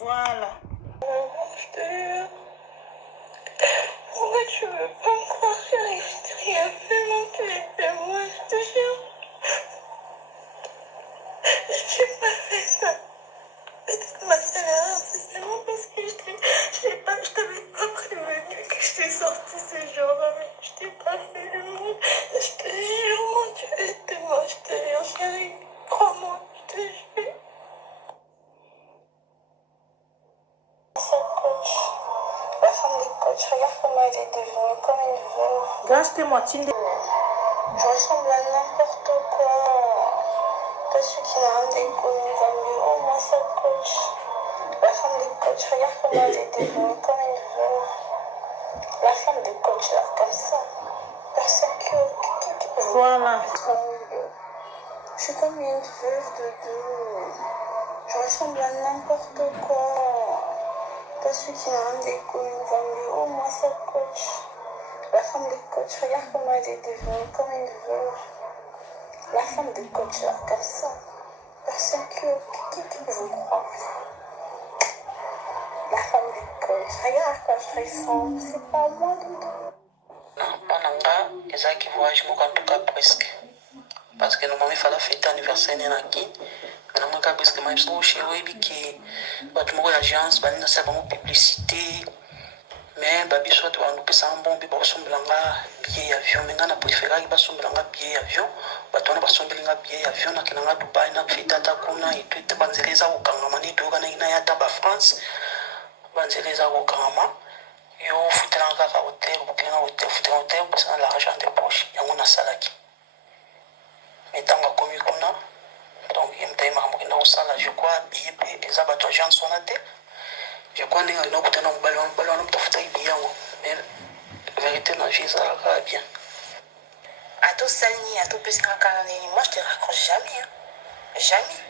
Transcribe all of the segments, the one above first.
Voilà. Je te jure. Pourquoi tu veux pas me croire, chérie? Je t'ai rien fait, non, tu étais moi, je te jure. Je n'ai pas fait ça. Peut-être ma seule erreur, c'est seulement parce que je t'avais pas prévenu que je t'ai sorti ce jour-là, mais je t'ai pas fait le mot. Je te jure, mon Dieu, c'était moi, je te jure, chérie. Crois-moi, je te jure. La femme des coachs, regarde comment elle est devenue comme une veuve. Grâce-moi, Tinde. Je ressemble à n'importe quoi. Toi, celui qui n'a rien déconnu, oh, moi, ça coach. La femme des coachs, regarde comment elle est devenue comme une veuve. La femme des coachs, là, comme ça. Personne qui peut Voilà. Je suis comme une veuve de deux. Je ressemble à n'importe quoi. Toi, celui qui n'a rien déconnu, oh, moi, ça coach. La femme des coachs, regarde comment elle est devenue comme une veuve. La femme des coachs, là, comme ça. Personne qui peut vous croire. La femme des coachs, regarde quand je ressemble, c'est pas moi du tout. Pananga, ils qui voyagent en tout cas presque. Parce que normalement, il fallait fêter l'anniversaire de Naki. Mais normalement, presque, mais je trouve chez eux que les agences, ils ont publicité. Mais babi soit nous peut un bon bibo somblanga billet avion mais ngana préférer ba somblanga billet avion batona ba somblanga billet avion na kinanga Dubai na fita ta kuna itete banzeleza okangama ni doga na ina ya taba France banzeleza okangama yo futelanga ka hotel bukina hotel parce l'argent de poche yango na salaki mais tanga komi kuna donc yemta ma mokina osala je crois billet pe ezaba to agence sonate. Je crois que nous avons un ballon bien. Mais la vérité, la vie, ça va bien. À tout sani, à tout pesca canani, moi je te raccroche jamais. Hein. Jamais.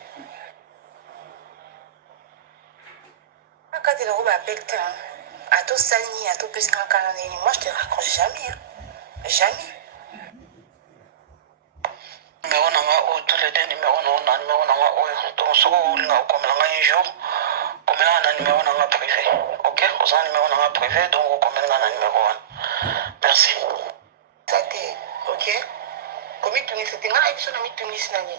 Quand tu le appelles, à tout sani, à tout pesca canani, moi je te raccroche jamais. Hein. Jamais. Numéro nanga tous les deux numéros nanga donc ce qu'on a comme un jour comme un numéro nanga privé. OK, on a un numéro nanga privé donc on comme un numéro 1. Merci. Ça t'est OK. Comme tu me c'était là et puis on a mis Tunis nani.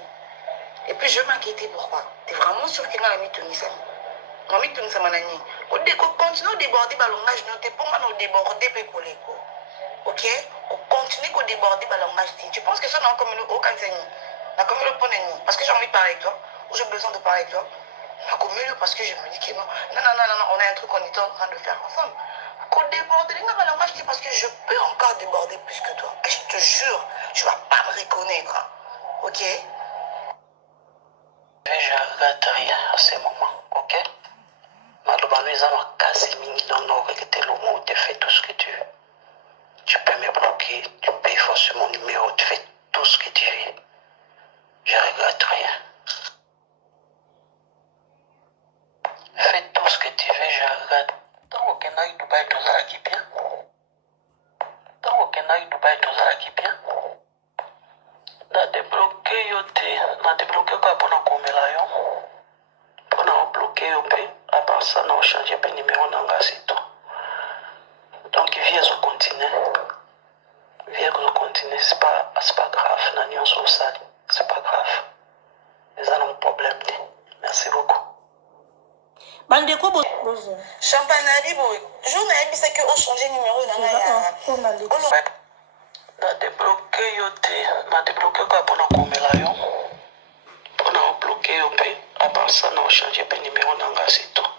Et puis je m'inquiétais pourquoi. T'es vraiment sûr qu'il a mis Tunis nani. On a mis Tunis nani. On continue à déborder ballonnage, nous t'es pas mal déborder pécolé quoi. OK, on continue à déborder le langage. Tu penses que ça n'a comme aucun enseignant? N'a comme le point parce que j'ai envie de parler avec toi, ou j'ai besoin de parler avec toi. N'a comme parce que je me dis que non, on a un truc qu'on est en train de faire ensemble. Qu'on déborde le langage parce que je peux encore déborder plus que toi. Et je te jure, tu vas pas me reconnaître. OK? Je regrette rien à ce moment. OK? Malheureusement, ma casse mingi dans nos regretter le mot, tu fais tout ce que tu veux. Tu peux me bloquer, tu peux effacer mon numéro, tu fais tout ce que tu veux. Je regrette rien. Fais tout ce que tu veux, je regrette. Tant que n'a eu Dubaï, tout ça qui bien. Tant que n'a eu Dubaï, tout ça qui bien. Na débloqué yoté, na débloqué quoi pour nous comme là yo. Pour nous bloquer yo pe, à part ça, nous changer le numéro nanga c'est tout. Donc viens au continent. Viens au continent, c'est pas grave, n'a sur ça, c'est pas grave. Mais ça n'a un problème. Merci beaucoup. Bandeko Champanari boy. Je n'ai pas que on changer numéro dans na débloqué yoté, na débloqué quoi pour nous comme là yo. Pour nous bloquer yo pe, à part ça, nous changer le numéro nanga c'est tout.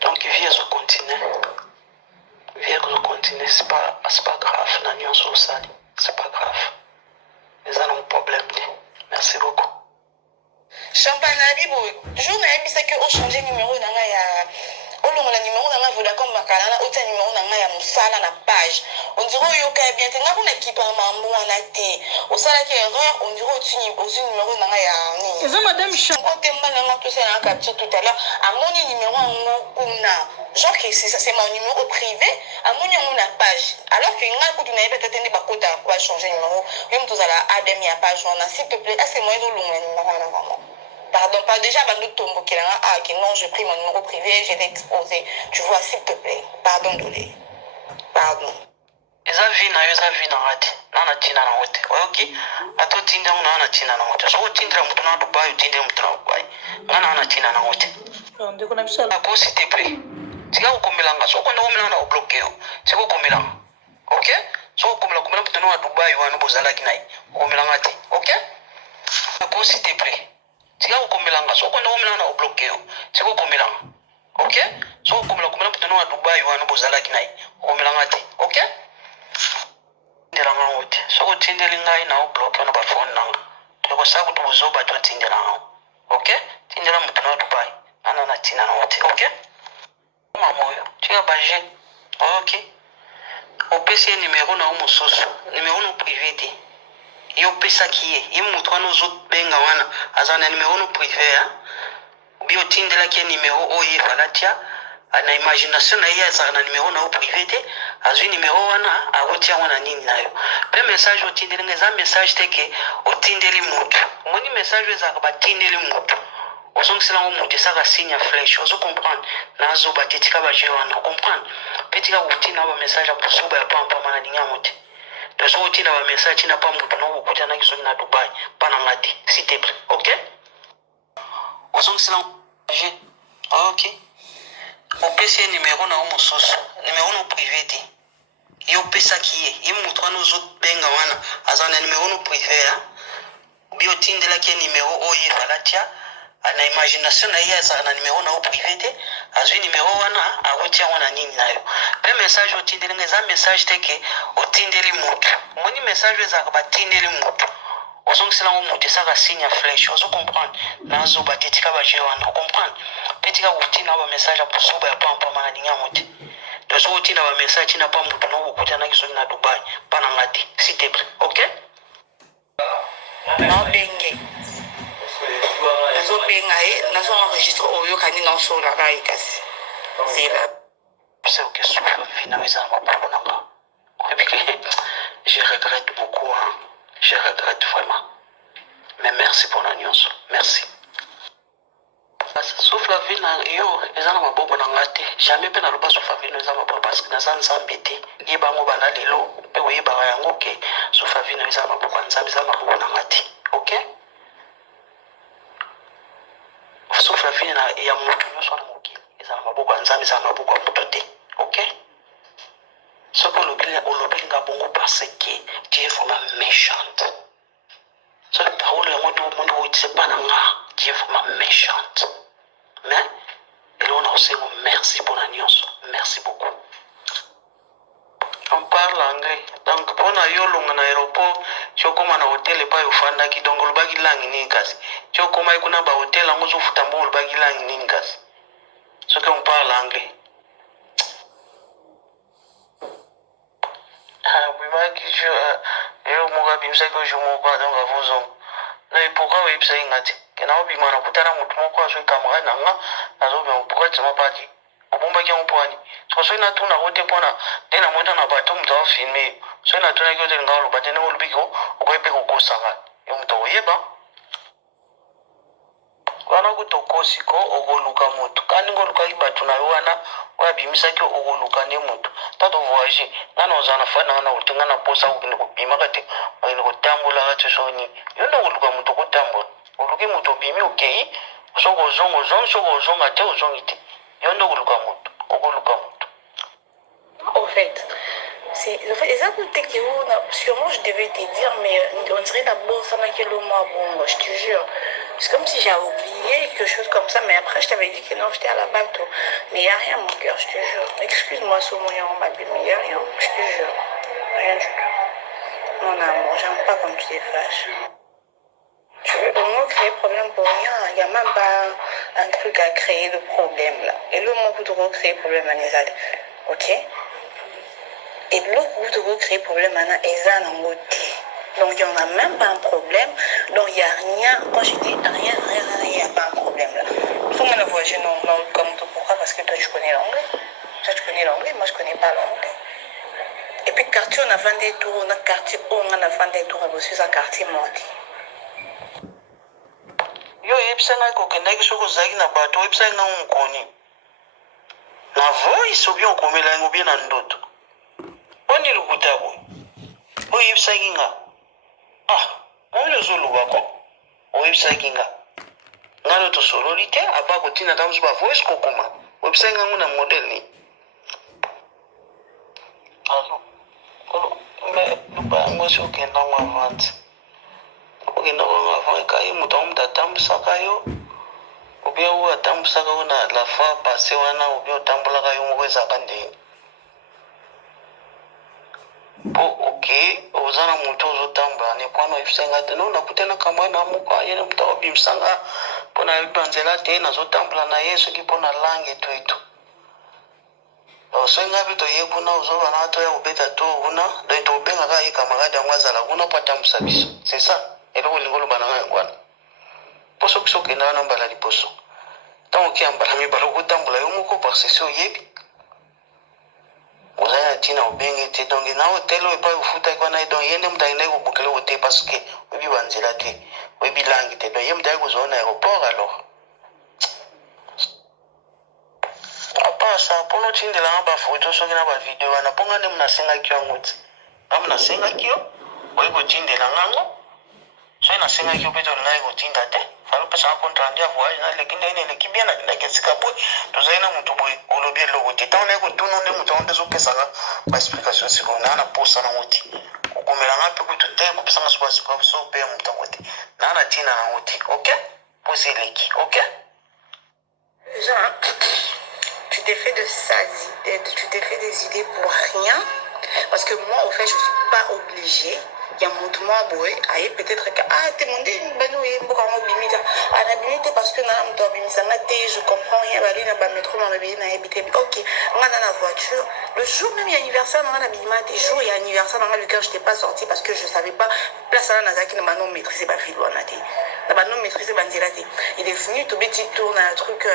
Donc viens au continent. Viens au continent, c'est pas grave, n'a sur ça, c'est pas grave. Mais ça n'a un problème. Merci beaucoup. Champanari boy. Je n'ai pas que on changer numéro dans la numéro dans la Vodacom Makalana, autre numéro dans la Moussala na page. On dirait yo ka bien tenga kuna équipe mambo na té. Au sala qui erreur, on dirait au numéro dans la ni. Eza madame Chan. On t'aime na tout ça na capture tout à l'heure. À mon numéro kuna. Genre que c'est mon numéro privé, à mon numéro na page. Alors que nga ko tu na peut-être ne pas kota quoi changer numéro. Yo mto zala adem ya page on a s'il te plaît, est-ce que moi zo longa numéro na vraiment. Pardon, pas déjà, non, je pris mon numéro privé, j'ai exposé. Tu vois, s'il te plaît. Pardon, Dolé. Pardon. eza vi na yo eza vi na nga te na natinda nango te oyoki ata otindi yango na natinda nango te soki otindela motu na dubai otindeli motu na dubai nga na natinda nango te ndeko na biso ako s'il te plaît tika kokomelanga soki okonda komelanga na obloke yo tika kokomelanga ok soki okomela motu na dubai wana bozalaki na ye okomelanga te ok ako s'il te plaît tika kokomelanga soki okonda komelanga na obloke yo tika kokomelanga ok soki okomela motu na dubai wana bozalaki na ye okomelanga te ok tindelanga ngo te soki otindeli ngai na obloke na bafone nanga tokosala kutu bozoba to otindela ngo ok tindela motu na dubai nana natinda nango te ok mama oyo tika baje oyoki opesi ye nimero na yo mosusu nimero no privé te ye opesaki ye motu wana ozobenga wana aza na nimero no privé obi otindelaki ye nimero oyo evala tia na imagination na ye azalaka na nimero na yo privé te azwi nimero wana akotia yango na nini na yo mpe message otindeli nga eza message te ke otindeli motu omoni message oyo ezalaka batindeli motu ozongisela yango motu esaka signe ya flèche ozocomprendre nazoba te tika baje wana ocomprendre mpe tika kotinda bamessage ya bosuba ya pampama na lingi yango te to soki otinda bamessage tina pa motu na okokutanaki soki na dubai mpa na nga te s'il te plaît ok ozongisela baje ok opesi ye nimero na yo mosusu nimero no privé te ye opesaki ye motu wana ozobenga wana aza na nimero no privé obi otindelaki ye nimero oyo evala tia na imagination na ye azalaka na nimero na yo privé te azwi nimero wana akotia yango na nini na yo mpe message otindeli nga eza message te ke otindeli motu omoni message oyo ezalaka batindeli motu ozongisela yango motu esaka signe ya flèche ozocomprendre nazoba te tika baje wana ocomprendre mpe tika kotinda bamessage ya bosuba ya pampama na lingi yango te to soki otinda bamessage tina pa motu na okokutanaki soki na dubai mpa na nga te s'il te plaît ok naobenge nazobenga ye nazoenregistre oyokani naosolaka ye kasi zela c'est ok souffle vie na eza na maboko na nga oyebi ke je regrette beaucoup hein. Je regrette vraiment mais merci pour la nyonso merci sauf la vie na yo eza na maboko na nga te jamais mpe naloba sauf la vie no eza maboko parce que naza nzambe te yebango bana lelo mpe oyebaka yango ke sauf la vie no eza na maboko ya nzambe eza maboko na nga te ok sauf la vie ya moto nyonso wana mokili eza na maboko ya nzambe eza na maboko ya moto te ok soki olobeli nga bongo parce que tu es vraiment méchante soki parole yango monde oyitise mpa na nga tu es vraiment méchante mais eloko na kosengo merci mpona nyonso merci beaucoup on parle anglais donc mpona yo olonga na aéroport ti okóma na hotel epai ofandaki donc olobaki langi nini kasi ti okómaki kuna bahotel yango ozofuta mbongo olobaki langi nini kasi soki on parle anglais bimaki yo moko abimisaki ojo moko donc avozongo na pourquoi oyebisaki nga te ke naobima na kutana motu moko azwi camarade na nga nazobima pourquoi tima paki obombaki yango mpo wani soki natunako te mpona nde na moto na bato moto aofilme yo soki natunaki yo te linga oloba te ndenge olobiki okoki mpe kokosaka yo moto okoyeba wana kuti okosi ko okoluka motu kandi nga olukaki bato na yo wana oyo abimisaki okoluka nde motu ta tovoyage nga na ozala na fani na nga na kote nga na posa kokende kobimaka te okende kotambolaka te soki nini yo nde okoluka motu okotambola oluki motu obimi okei soki ozonga ozongi soki ozonga te ozongi te yo nde okoluka motu okoluka motu en fait c'est ça que sûrement je devais te dire, mais on dirait d'abord ça m'a que le mois bon, je te jure. C'est comme si j'avais oublié quelque chose comme ça, mais après je t'avais dit que non, j'étais à la balle, tout. Mais il n'y a rien mon cœur, je te jure. Excuse-moi, Somoyan, ma belle, mais il n'y a rien, je te jure. Rien du tout. Mon amour, j'aime pas quand tu te fâches. Tu veux au moins créer problème pour rien. Il n'y a même pas un truc à créer de problème là. Et le mot pour créer problème à Nizad. Ok? Et l'autre pour créer problème maintenant est un côté. Donc il n'y en a même pas un problème. Donc il n'y a rien. Quand je dis rien, il n'y a pas un problème là. Tout le monde a voyagé non, comme tout. Pourquoi? Parce que toi tu connais l'anglais. Toi tu connais l'anglais, moi je connais pas l'anglais. Et puis quartier on a 22 tours, on a quartier on a 22 tours, et aussi un quartier menti. yo yebisanga kokendaki soki ozalaki na bato oyebisaki nga mokoni na voice obi okomela yango bie na ndoto oni lokuta boye oyebisaki nga oyo ozolobako oyebisaki nga ngano tosololi te apa kotina ta mosu bavoice kokoma oyebisaki ngango na modele ni luba yango si okendango avante okendango yango avant ekaye moto yango moto atambusaka yo obia oyo atambusaka yo na la fois passé wana obia otambolaka yo moko ezalaka ndenge po oke oza na moto ozotambola nekwana oyebisanga te no nakutana kamba na moko ayene moto akobimisanga mpo na yebi banzela te nazotambola na ye soki mpo na langue etu soki nga mpe toyebuna ozobana toya kobeta to kuna donc tobengaka ye kamarade yango azala kuna mpo atambusa biso c'est ça eloko olingi oloba na nga yango wana mpo soki sokenda wana mbala liboso ntango okeya mbala mibala okotambola yo moko parce si oyebi ozali na ntina obenge te donc na hotel oyo epai ofutaki wana ye donc ye nde moto akendaki kobokela oyo te parce que oyebi banzela te oyebi langi te donc ye moto ayaki kozala na aéroport alors apasa mpona otindelanga bafoto soki na bavideo wana mponga nde munasengaki yango ti nga munasengaki yo oyi kotindelanga yango soki nasengaki yo mpe tolingaki kotinda te fali opesanga compte rendu ya voyage naleki ndenge neleki bien nakendaki esika boye tozali na motu boye olobi eloko te ntango naye kotuna nde moto yango nde ezopesanga baexplication sikoyo naa na posa nango ti okomelanga mpe kutu te kopesanga so mpe ya moto yango te naa na ntina nango ti ok posa eleki ok Jean, tu t'es fait tu t'es fait des idées pour rien. Parce que moi, au fait, je ne suis pas obligée. Il y a mon tournoi, peut-être que t'es mon dé, parce que je comprends rien. Ok, on a dans la voiture. Le jour même, il y a anniversaire, on a des jours, il y a anniversaire, lequel je n'étais pas sortie parce que je ne savais pas. Place à la Nazaki, on a maîtrisé ma fille. Il est venu, tout petit tour, un truc,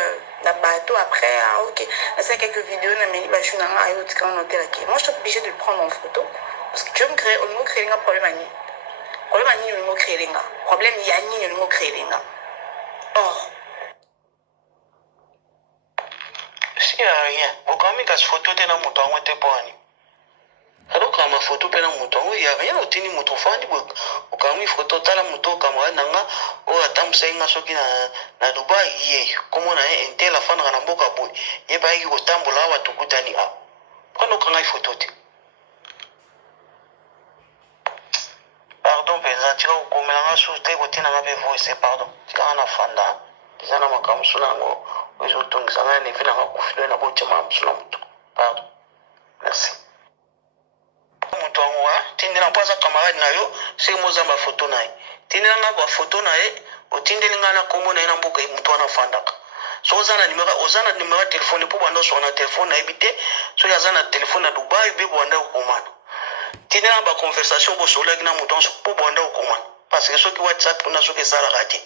la bateau après, ok. C'est quelques vidéos, moi je suis obligée de le prendre en photo. Parce que tu veux me créer, on me crée un problème à ni. Problème à ni, on me crée un problème, il y a ni, on me crée un. Or. Si rien, okami kasi photo te na moto yango te mpo ani alokaka mafoto mpe na moto yango ya rien otini moto ofandi okami foto tala moto okamarade na nga oyo atambusaki nga soki na dubai ye komona ye intel afandaka na mboka boye ye bayaki kotambola awa tokutani awa mpona okangai foto te pardon mpenza tika kokomelanga susu te kotinanga mpe voice pardon tikanga na fanda eza na makambo mosu na yango oyo ezotongisa ngai nevi nanga kufilo na botiama mosu na moto pardon merci moto yango tindela mpo aza camarade na yo seki mozamba foto na ye tindelanga bafoto na ye otindeli ngai na kombo na ye na mboka moto wana afandaka soki oza na numero ya telefone mpo banda osoka na telefone nayebi te soki aza na telefone na dubai mpe bwanda kokomana tindelanga baconversation bosolaki na moto wanso mpo bwanda kokomana parce que soki whatsapp kuna soki esalaka te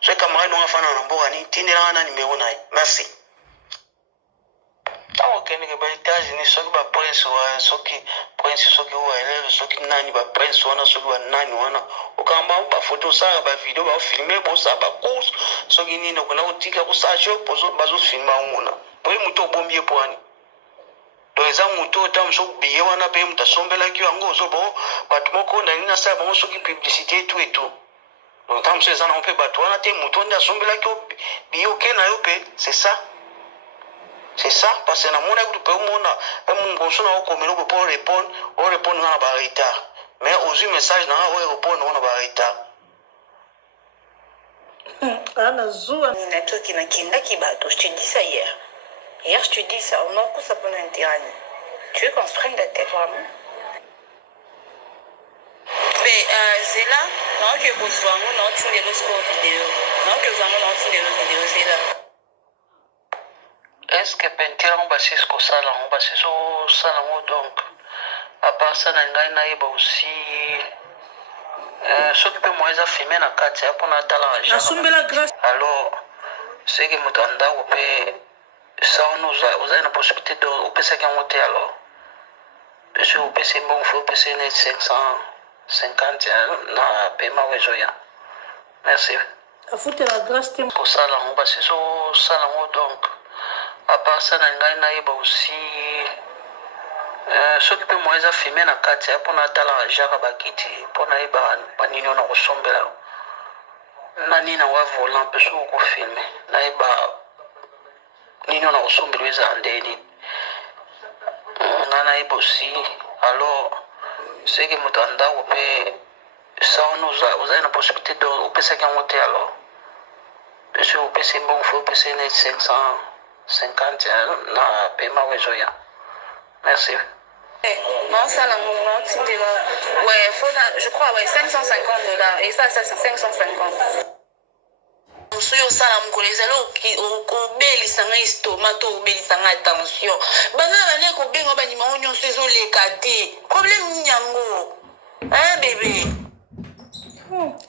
soki camarade nongo afandaka na mboka nini tindelanga na numero na ye merci ntango okendeke baétats-unis soki baprince soki prince soki oelele soki nani baprince wana soki banani wana okamba bafoto osalaka bavideo baofilme bosala bacourse soki nini okenda kotika kosala jo bazofilme anguna poye moto obombi ye po ani donc eza moto ota moso biye wana mpe moto asombelaki yango ozobo bato moko ndani nasala bango soki publicité etu etu donc ntango moso eza nango mpe bato wana te moto nde asombelaki biye oke na yo mpe c'est ça. C'est ça, parce que dans mon écoute, on a pour répondre à un retard. Mais aux yeux message, on répondre à un retard. Je te dis ça hier. Hier, je te dis ça. On a beaucoup ça pendant un tyrannie. Tu veux qu'on se prenne la tête vraiment? Mais c'est là, non, que vous soyez, non, tu n'es pas vidéo. Non, que vous soyez, non, tu n'es pas vidéo, c'est là. Est-ce que pentira on basse ce sala on basse so sala donc à part ça na ngai na yeba aussi ce qui peut moi ça filmer na kati hapo na tala Asumbela grâce. alors c'est que mutanda ou peut ça on a une possibilité de au PC qui monter alors parce que au PC bon faut PC net 550 na paiement wezoya merci afutela grâce te kosala ngo basi ezosala ngo donc à part ça na ngai nayeba aussi soki mpe mo eza filme na kati ya mpona atalaka jaka bakiti mpo nayeba banini ona kosombela na nini yango ya volant mpe soki okofilme nayeba nini ona kosombela eza ndeni nga nayeba aussi alors seki moto ya ndako mpe sa wana ozali na possibilité de opesaki yango te alors soki opesi mbongo fo opesi net 550 na paiement oyo ezoya merci. Non, ça, ouais, je crois, ouais, $550. Et ça, c'est 550. Soyo sala mkoleza lo obelisa nga istoma to obelisa nga attention bana bane ko benga bani ma onyo sezo le kati problème nyango bébé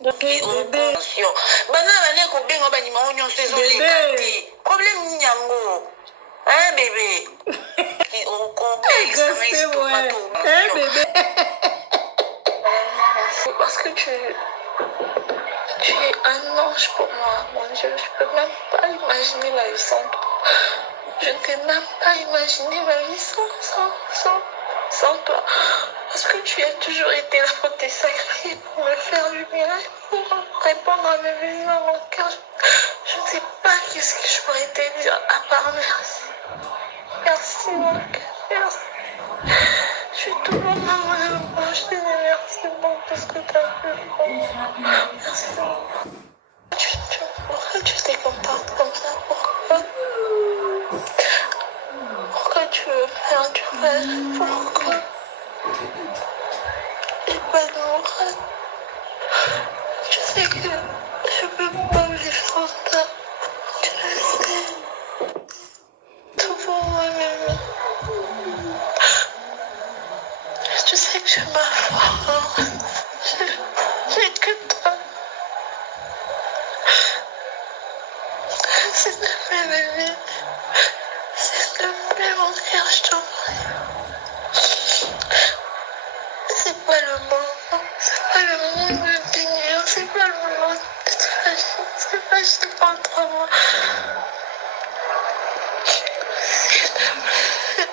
attention bana bane ko benga bani ma onyo sezo le kati problème nyango bébé parce que tu es un ange pour moi, mon Dieu. Je peux même pas imaginer la vie sans toi. Je ne peux même pas imaginer ma vie sans toi. Parce que tu as toujours été là pour tes sacrifiés, pour me faire du bien, pour répondre à mes besoins dans mon cœur. Je ne sais pas qu'est-ce que je pourrais te dire à part merci. Merci, mon cœur. Merci. Je suis tout le monde dans mon amour. Je te dis merci pour tout ce que tu as fait pour moi. Merci. Pourquoi tu t'es contente comme ça? Pourquoi tu veux faire du rêve? Pourquoi? Et pas de mon rêve. Je sais que je peux pas vivre sans toi. Tu le sais. Tout pour moi, même. Tu sais que je m'affole. J'ai que toi. S'il te plaît, bébé. S'il te plaît, mon cœur, je t'en prie. C'est pas le moment. C'est pas le moment de finir. C'est pas le moment de te fâcher. C'est fâché contre moi. S'il te plaît.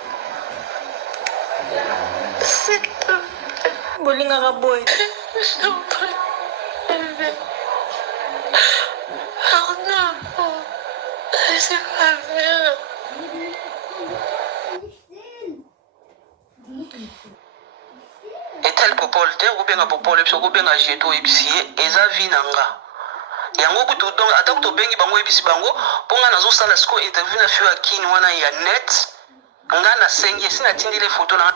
S'il te plaît. bolingaka boy Je t'en prie, bébé. Pardon. C'est pas bien. etali popole te okobenga popole biso okobenga jeto oyebisi ye eza vi na nga yango kutu donc ata kutu obengi bango oyebisi bango mpo nga nazosala sikoyo interview na fio ya kini wana ya net nga nasengi esi natindile foto na